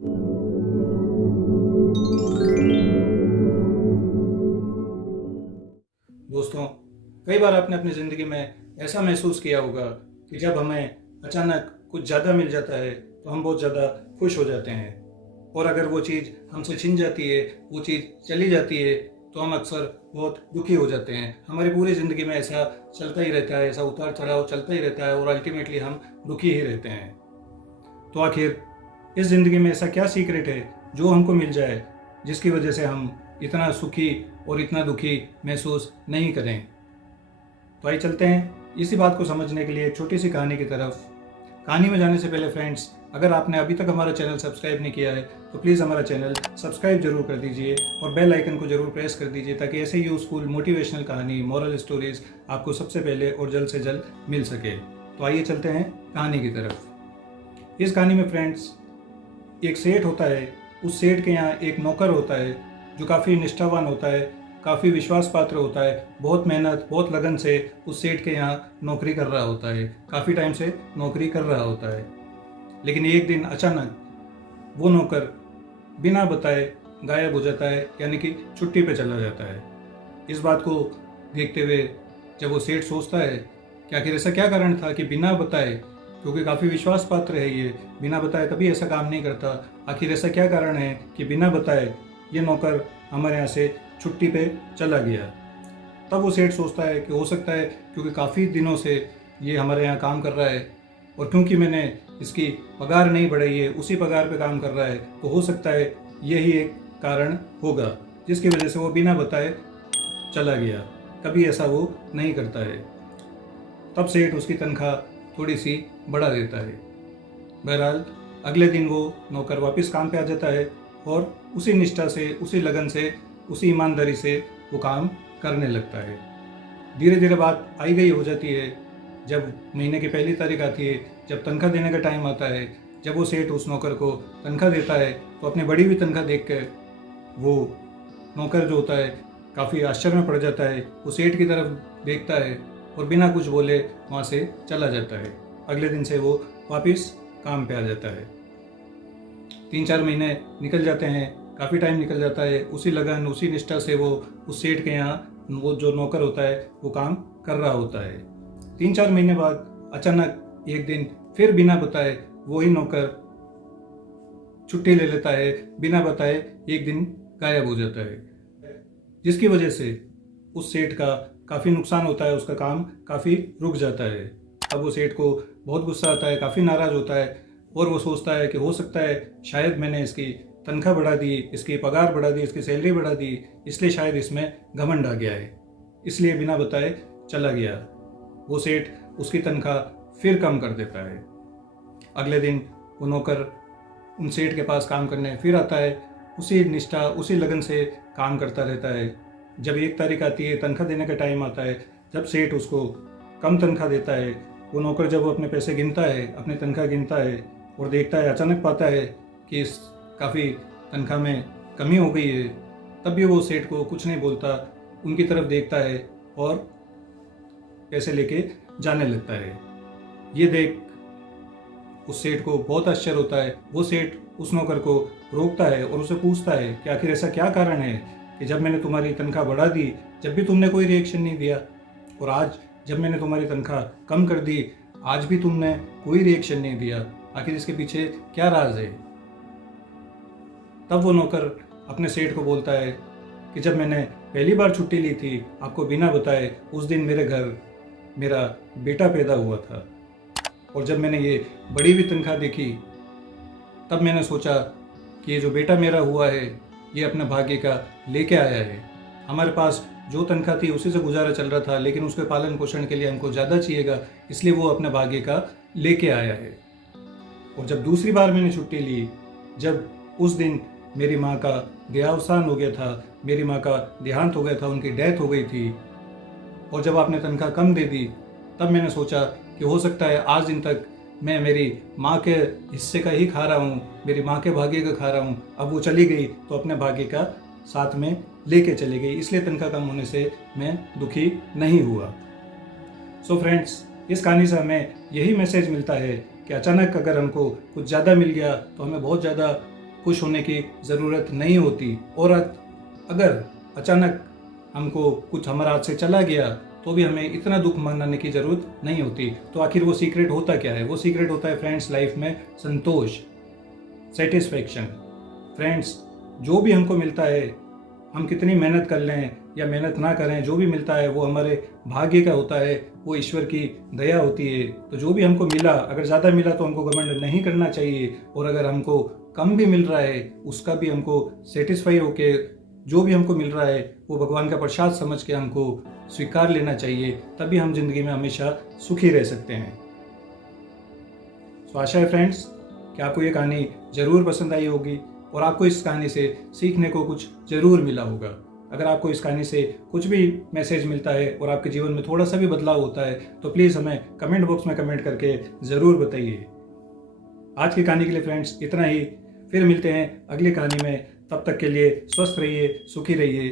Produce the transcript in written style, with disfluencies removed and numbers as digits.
दोस्तों, कई बार आपने अपनी ज़िंदगी में ऐसा महसूस किया होगा कि जब हमें अचानक कुछ ज़्यादा मिल जाता है तो हम बहुत ज़्यादा खुश हो जाते हैं, और अगर वो चीज़ हमसे छिन जाती है, वो चीज़ चली जाती है, तो हम अक्सर बहुत दुखी हो जाते हैं। हमारी पूरी ज़िंदगी में ऐसा चलता ही रहता है, ऐसा उतार चढ़ाव चलता ही रहता है और अल्टीमेटली हम दुखी ही रहते हैं। तो आखिर इस ज़िंदगी में ऐसा क्या सीक्रेट है जो हमको मिल जाए, जिसकी वजह से हम इतना सुखी और इतना दुखी महसूस नहीं करें? तो आइए चलते हैं इसी बात को समझने के लिए एक छोटी सी कहानी की तरफ। कहानी में जाने से पहले फ्रेंड्स, अगर आपने अभी तक हमारा चैनल सब्सक्राइब नहीं किया है तो प्लीज़ हमारा चैनल सब्सक्राइब जरूर कर दीजिए और बेल आइकन को जरूर प्रेस कर दीजिए, ताकि ऐसे यूज़फुल मोटिवेशनल कहानी, मॉरल स्टोरीज आपको सबसे पहले और जल्द से जल्द मिल सके। तो आइए चलते हैं कहानी की तरफ। इस कहानी में फ्रेंड्स, एक सेठ होता है। उस सेठ के यहाँ एक नौकर होता है जो काफ़ी निष्ठावान होता है, काफ़ी विश्वास पात्र होता है, बहुत मेहनत, बहुत लगन से उस सेठ के यहाँ नौकरी कर रहा होता है, काफ़ी टाइम से नौकरी कर रहा होता है। लेकिन एक दिन अचानक वो नौकर बिना बताए गायब हो जाता है, यानी कि छुट्टी पे चला जाता है। इस बात को देखते हुए जब वो सेठ सोचता है कि आखिर ऐसा क्या कारण था कि बिना बताए, क्योंकि काफ़ी विश्वास पात्र है ये, बिना बताए कभी ऐसा काम नहीं करता, आखिर ऐसा क्या कारण है कि बिना बताए ये नौकर हमारे यहाँ से छुट्टी पे चला गया। तब वो सेठ सोचता है कि हो सकता है क्योंकि काफ़ी दिनों से ये हमारे यहाँ काम कर रहा है और क्योंकि मैंने इसकी पगार नहीं बढ़ाई है, उसी पगार पे काम कर रहा है, तो हो सकता है यही एक कारण होगा जिसकी वजह से वो बिना बताए चला गया। कभी ऐसा वो नहीं करता है। तब सेठ उसकी तनख्वाह थोड़ी सी बढ़ा देता है। बहरहाल अगले दिन वो नौकर वापस काम पे आ जाता है और उसी निष्ठा से, उसी लगन से, उसी ईमानदारी से वो काम करने लगता है। धीरे धीरे बात आई गई हो जाती है। जब महीने की पहली तारीख आती है, जब तनख्वाह देने का टाइम आता है, जब वो सेठ उस नौकर को तनख्वाह देता है, तो अपनी बढ़ी हुई तनख्वाह देख कर वो नौकर जो होता है काफ़ी आश्चर्य में पड़ जाता है। वो सेठ की तरफ देखता है और बिना कुछ बोले वहाँ से चला जाता है। अगले दिन से वो वापस काम पे आ जाता है। 3-4 महीने निकल जाते हैं, काफ़ी टाइम निकल जाता है। उसी लगन, उसी निष्ठा से वो उस सेठ के यहाँ वो जो नौकर होता है वो काम कर रहा होता है। 3-4 महीने बाद अचानक एक दिन फिर बिना बताए वही नौकर छुट्टी ले लेता है, बिना बताए एक दिन गायब हो जाता है, जिसकी वजह से उस सेठ का काफ़ी नुकसान होता है, उसका काम काफ़ी रुक जाता है। अब वो सेठ को बहुत गुस्सा आता है, काफ़ी नाराज़ होता है और वो सोचता है कि हो सकता है शायद मैंने इसकी तनख्वाह बढ़ा दी, इसकी पगार बढ़ा दी, इसकी सैलरी बढ़ा दी, इसलिए शायद इसमें घमंड आ गया है, इसलिए बिना बताए चला गया। वो सेठ उसकी तनख्वाह फिर कम कर देता है। अगले दिन वो नौकर उन सेठ के पास काम करने फिर आता है, उसी निष्ठा, उसी लगन से काम करता रहता है। जब 1 तारीख आती है, तनख्वाह देने का टाइम आता है, जब सेठ उसको कम तनख्वाह देता है, वो नौकर जब वो अपने पैसे गिनता है, अपनी तनख्वाह गिनता है और देखता है, अचानक पाता है कि इस काफ़ी तनख्वाह में कमी हो गई है, तब भी वो सेठ को कुछ नहीं बोलता, उनकी तरफ देखता है और पैसे लेके जाने लगता है। ये देख उस सेठ को बहुत आश्चर्य होता है। वो सेठ उस नौकर को रोकता है और उसे पूछता है कि आखिर ऐसा क्या कारण है कि जब मैंने तुम्हारी तनख्वाह बढ़ा दी, जब भी तुमने कोई रिएक्शन नहीं दिया, और आज जब मैंने तुम्हारी तनख्वाह कम कर दी, आज भी तुमने कोई रिएक्शन नहीं दिया, आखिर इसके पीछे क्या राज है? तब वो नौकर अपने सेठ को बोलता है कि जब मैंने पहली बार छुट्टी ली थी आपको बिना बताए, उस दिन मेरे घर मेरा बेटा पैदा हुआ था, और जब मैंने ये बड़ी हुई तनख्वाह देखी तब मैंने सोचा कि ये जो बेटा मेरा हुआ है ये अपने भाग्य का लेके आया है। हमारे पास जो तनख्वाह थी उसी से गुजारा चल रहा था, लेकिन उसके पालन पोषण के लिए हमको ज़्यादा चाहिएगा, इसलिए वो अपने भाग्य का लेके आया है। और जब दूसरी बार मैंने छुट्टी ली, जब उस दिन मेरी माँ का देहावसान हो गया था, मेरी माँ का देहांत हो गया था, उनकी डेथ हो गई थी, और जब आपने तनख्वाह कम दे दी, तब मैंने सोचा कि हो सकता है आज दिन तक मैं मेरी माँ के हिस्से का ही खा रहा हूँ, मेरी माँ के भाग्य का खा रहा हूँ, अब वो चली गई तो अपने भाग्य का साथ में लेके चली गई, इसलिए तनख्वाह कम होने से मैं दुखी नहीं हुआ। सो फ्रेंड्स, इस कहानी से हमें यही मैसेज मिलता है कि अचानक अगर हमको कुछ ज़्यादा मिल गया तो हमें बहुत ज़्यादा खुश होने की ज़रूरत नहीं होती। और अगर अचानक हमको कुछ हमारे हाथ से चला गया तो भी हमें इतना दुख मनाने की ज़रूरत नहीं होती। तो आखिर वो सीक्रेट होता क्या है? वो सीक्रेट होता है फ्रेंड्स लाइफ में संतोष, सेटिस्फेक्शन। फ्रेंड्स, जो भी हमको मिलता है, हम कितनी मेहनत कर लें या मेहनत ना करें, जो भी मिलता है वो हमारे भाग्य का होता है, वो ईश्वर की दया होती है। तो जो भी हमको मिला, अगर ज़्यादा मिला तो हमको घमंड नहीं करना चाहिए, और अगर हमको कम भी मिल रहा है उसका भी हमको सेटिस्फाई होके जो भी हमको मिल रहा है वो भगवान का प्रसाद समझ के हमको स्वीकार लेना चाहिए। तभी हम जिंदगी में हमेशा सुखी रह सकते हैं। तो आशा है फ्रेंड्स कि आपको ये कहानी ज़रूर पसंद आई होगी और आपको इस कहानी से सीखने को कुछ ज़रूर मिला होगा। अगर आपको इस कहानी से कुछ भी मैसेज मिलता है और आपके जीवन में थोड़ा सा भी बदलाव होता है तो प्लीज़ हमें कमेंट बॉक्स में कमेंट करके ज़रूर बताइए। आज की कहानी के लिए फ्रेंड्स इतना ही। फिर मिलते हैं अगली कहानी में। तब तक के लिए स्वस्थ रहिए, सुखी रहिए।